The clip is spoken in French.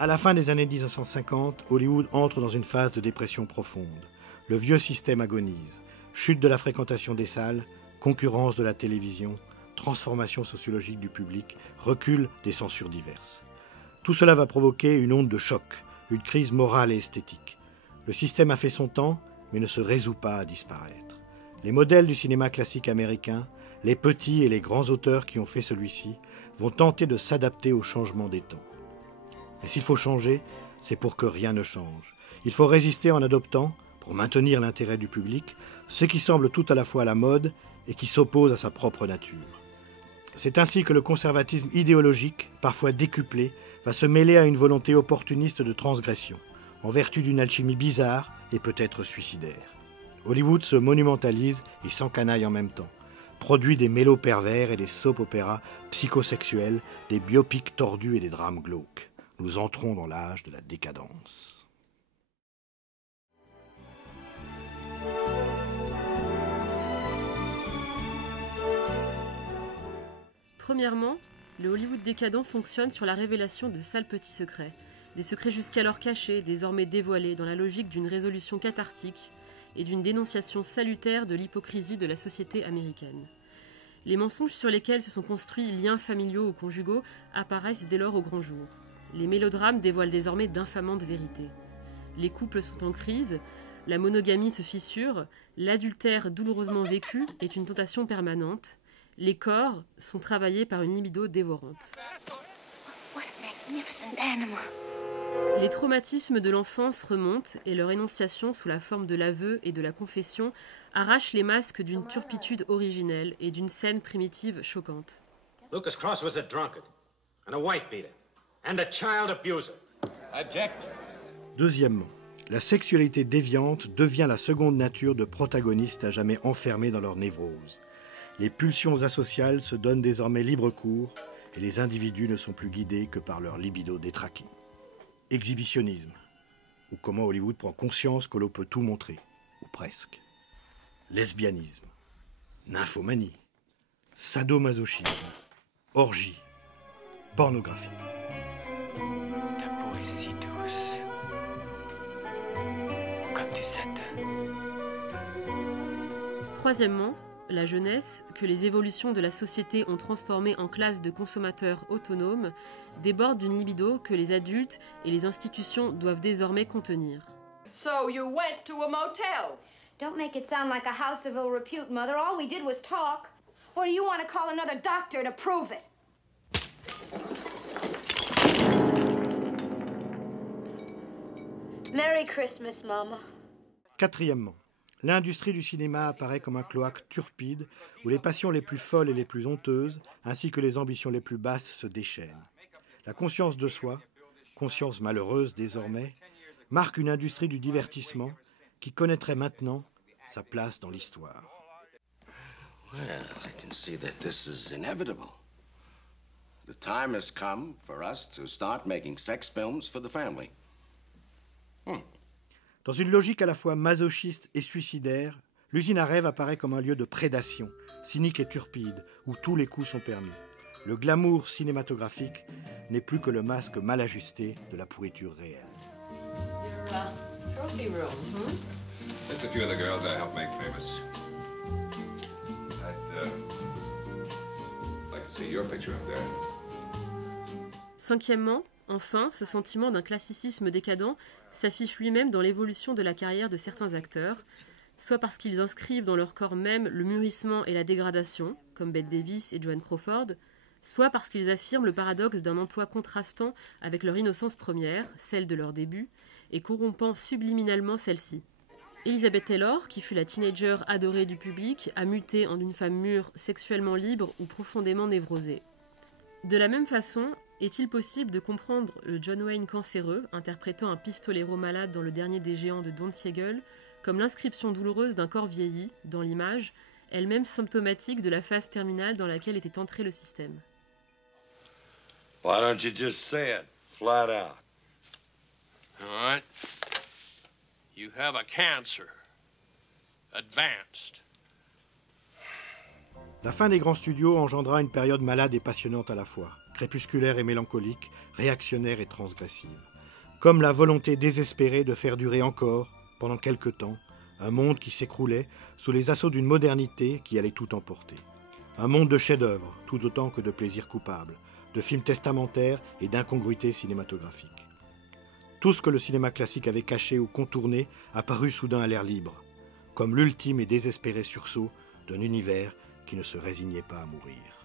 À la fin des années 1950, Hollywood entre dans une phase de dépression profonde. Le vieux système agonise. Chute de la fréquentation des salles, concurrence de la télévision, transformation sociologique du public, recul des censures diverses. Tout cela va provoquer une onde de choc, une crise morale et esthétique. Le système a fait son temps, mais ne se résout pas à disparaître. Les modèles du cinéma classique américain, les petits et les grands auteurs qui ont fait celui-ci, vont tenter de s'adapter au changement des temps. Mais s'il faut changer, c'est pour que rien ne change. Il faut résister en adoptant, pour maintenir l'intérêt du public, ce qui semble tout à la fois à la mode et qui s'oppose à sa propre nature. C'est ainsi que le conservatisme idéologique, parfois décuplé, va se mêler à une volonté opportuniste de transgression, en vertu d'une alchimie bizarre et peut-être suicidaire. Hollywood se monumentalise et s'encanaille en même temps, produit des mélos pervers et des soap-opéras psychosexuels, des biopics tordus et des drames glauques. Nous entrons dans l'âge de la décadence. Premièrement, le Hollywood décadent fonctionne sur la révélation de sales petits secrets. Des secrets jusqu'alors cachés, désormais dévoilés dans la logique d'une résolution cathartique et d'une dénonciation salutaire de l'hypocrisie de la société américaine. Les mensonges sur lesquels se sont construits liens familiaux ou conjugaux apparaissent dès lors au grand jour. Les mélodrames dévoilent désormais d'infamantes vérités. Les couples sont en crise, la monogamie se fissure, l'adultère douloureusement vécu est une tentation permanente, les corps sont travaillés par une libido dévorante. Les traumatismes de l'enfance remontent et leur énonciation sous la forme de l'aveu et de la confession arrache les masques d'une turpitude originelle et d'une scène primitive choquante. Lucas Cross was a drunkard and a wife beater. And a child abuser. Object. Deuxièmement, la sexualité déviante devient la seconde nature de protagonistes à jamais enfermés dans leur névrose. Les pulsions asociales se donnent désormais libre cours et les individus ne sont plus guidés que par leur libido détraqué. Exhibitionnisme, ou comment Hollywood prend conscience que l'on peut tout montrer, ou presque. Lesbianisme, nymphomanie, sadomasochisme, orgie, pornographie. Si douce, comme du satin. Troisièmement, la jeunesse, que les évolutions de la société ont transformée en classe de consommateurs autonomes, déborde d'une libido que les adultes et les institutions doivent désormais contenir. So you went to a motel? Don't make it sound like a house of ill repute, Mother. All we did was talk. Or do you want to call another doctor to prove it? Merry Christmas, Mama. Quatrièmement, l'industrie du cinéma apparaît comme un cloaque turpide où les passions les plus folles et les plus honteuses, ainsi que les ambitions les plus basses, se déchaînent. La conscience de soi, conscience malheureuse désormais, marque une industrie du divertissement qui connaîtrait maintenant sa place dans l'histoire. Well, I can see that this is inevitable. The time has come for us to start making sex films for the family. Dans une logique à la fois masochiste et suicidaire, l'usine à rêve apparaît comme un lieu de prédation, cynique et turpide, où tous les coups sont permis. Le glamour cinématographique n'est plus que le masque mal ajusté de la pourriture réelle. Trophy room, Just a few of the girls I helped make famous. I'd like to see your picture up there. Cinquièmement, enfin, ce sentiment d'un classicisme décadent s'affiche lui-même dans l'évolution de la carrière de certains acteurs, soit parce qu'ils inscrivent dans leur corps même le mûrissement et la dégradation, comme Bette Davis et Joan Crawford, soit parce qu'ils affirment le paradoxe d'un emploi contrastant avec leur innocence première, celle de leur début, et corrompant subliminalement celle-ci. Elizabeth Taylor, qui fut la teenager adorée du public, a muté en une femme mûre, sexuellement libre ou profondément névrosée. De la même façon, est-il possible de comprendre le John Wayne cancéreux, interprétant un pistolero malade dans Le Dernier des Géants de Don Siegel, comme l'inscription douloureuse d'un corps vieilli, dans l'image, elle-même symptomatique de la phase terminale dans laquelle était entré le système. Why don't you just say it, flat out? All right. You have a cancer. Advanced. La fin des grands studios engendra une période malade et passionnante à la fois, crépusculaire et mélancolique, réactionnaire et transgressive. comme la volonté désespérée de faire durer encore, pendant quelque temps, un monde qui s'écroulait sous les assauts d'une modernité qui allait tout emporter. Un monde de chefs-d'œuvre, tout autant que de plaisirs coupables, de films testamentaires et d'incongruités cinématographiques. Tout ce que le cinéma classique avait caché ou contourné apparut soudain à l'air libre, comme l'ultime et désespéré sursaut d'un univers qui ne se résignait pas à mourir.